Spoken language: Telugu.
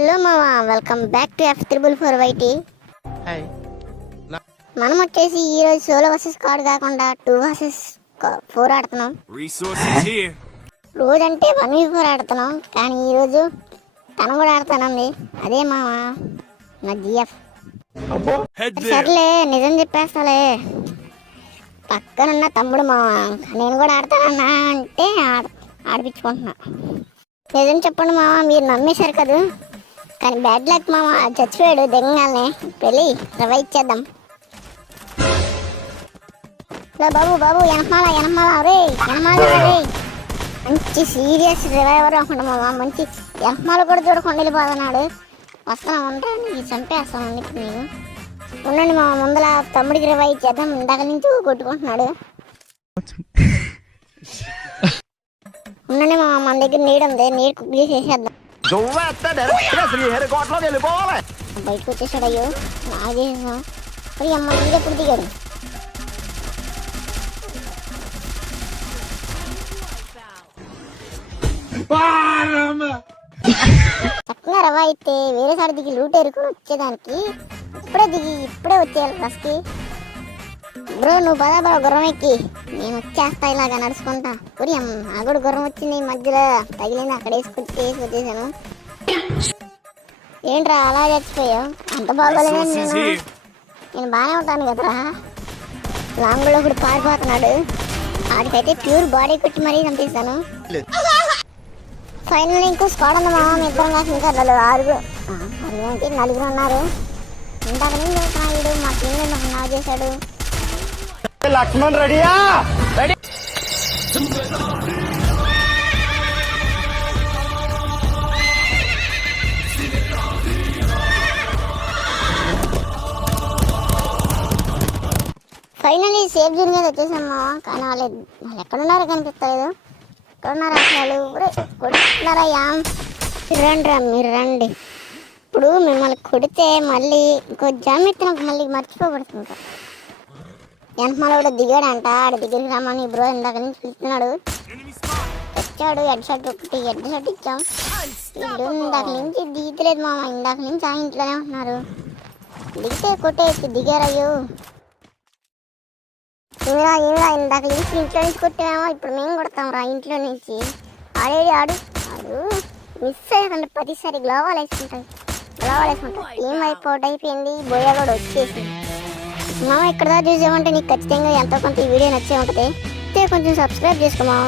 హలో మామ, welcome back to F444YT. Hi. మనం వచ్చేసి ఈరోజు సోలో వర్సెస్ స్క్వాడ్ కాకుండా 2 వర్సెస్ 4 ఆడుతున్నాం. రోజంటే 1v4 ఆడుతున్నాం, కానీ ఈరోజు తను కూడా ఆడుతానండి. అదే మామ నా GF. సర్లే నిజం చెప్పేస్తాలే, పక్కనున్న తమ్ముడు మామ నేను కూడా ఆడతానన్నా అంటే ఆడిపించుకుంటున్నా. నిజం చెప్పండి మామ, మీరు నమ్మేశారు కదా. కానీ బ్యాడ్ లక్ మామ, చచ్చిపోయాడు దిగంగానే. పెళ్ళి రవ ఇచ్చేద్దాం. బాబు బాబు ఎనమాల రే మంచి సీరియస్ రివైవర్ అనుకుంటా మామ. మంచి ఎనమాల కూడా చూడకుండా వెళ్ళిపోతున్నాడు. వస్తున్నా ఉంటాను, చంపేస్తాను ఇప్పుడు నేను. ఉండండి మామ, ముందర తమ్ముడికి రివైవ్ ఇచ్చేద్దాం. ఇందాక నుంచి కొట్టుకుంటున్నాడు. ఉండండి మామ, మన దగ్గర నీడు ఉంది, నీరు కుక్ చేసేద్దాం. బయటకు వచ్చేసాడు. అయ్యో నాకు చేసేసాం. మరి అమ్మ నీరు ఎప్పుడు దిగాడు? చక్కగా రవా అయితే వేరే సారి దిగి లూట్ ఎరుకుని వచ్చేదానికి ఇప్పుడే వచ్చేయాలి ఫస్ట్కి. బ్రో నువ్వు పదా గుర్రం ఎక్కి, నేను వచ్చేస్తా ఇలాగా నడుచుకుంటా. పురి అమ్మ కూడా గుర్రం వచ్చింది, మధ్యలో తగిలింది, అక్కడ వచ్చేసాను. ఏంట్రా అలా చచ్చిపోయావు? అంత బాగోలేదు. నేను బాగానే ఉంటాను కదరా. లాంగ్లో కూడా పారిపోతున్నాడు. ఆడికైతే ప్యూర్ బాడీ కొట్టి మరీ చంపేస్తాను. ఫైనల్ ఇంకో స్క్వాడ్ ఉంది మామ, ఇద్దరం కాదు ఇంకా నలుగురు ఉన్నారు. ఇందాక నేను చూస్తున్నాడు, మా టీం నా చేశాడు. లక్ష్మణ్ రెడీయా? రెడీ. ఫైనల్లీ సేఫ్ జోన్ మీద వచ్చేసామ్మా. కానీ వాళ్ళు ఎక్కడున్నారో కనిపిస్తలేదు. ఎక్కడున్నారు అసలు? కొడుతున్నారా? మీరు రండి. ఇప్పుడు మిమ్మల్ని కొడితే మళ్ళీ ఇంకో జామెత్తిన మళ్ళీ మర్చిపోబడుతుంటా. వెనకమాల కూడా దిగాడంట. ఆడ దగ్గరికి రమ్మని బ్రో ఇందాక నుంచి పిలుస్తున్నాడు. వచ్చాడు, హెడ్ షాట్ ఇచ్చాం. వీళ్ళు ఇందాక నుంచి దిగలేదు మామ, ఇందాక నుంచి ఆ ఇంట్లోనే ఉంటున్నారు. దిగితే కొట్టేసి దిగారయ్యో. ఏమిరా ఇందాక నుంచి ఇంట్లో నుంచి కొట్టామేమో, ఇప్పుడు మేము కొడతాం రా ఇంట్లో నుంచి. ఆడు మిస్ అయ్యాకండి ప్రతిసారి గ్లోవాల్ వేసుకుంటాయి. ఏం అయిపోయింది. బోయా కూడా వచ్చేసి మామ ఇక్కడ దాకా చూసామంటే నీకు ఖచ్చితంగా ఎంతో కొంత ఈ వీడియో నచ్చే ఉంటుంది. కొంచెం సబ్స్క్రైబ్ చేసుకో మామ.